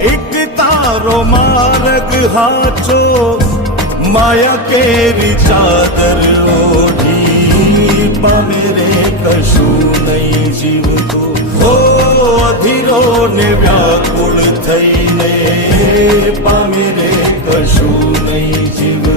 એક તારો માર્ગ હાચો, માયા કેરી ચાદર ઓઢી, પામે રે કશું નહીં જીવતો, હો અધીરો ને વ્યાકુળ થઈને, પામે રે કશું નહીં જીવ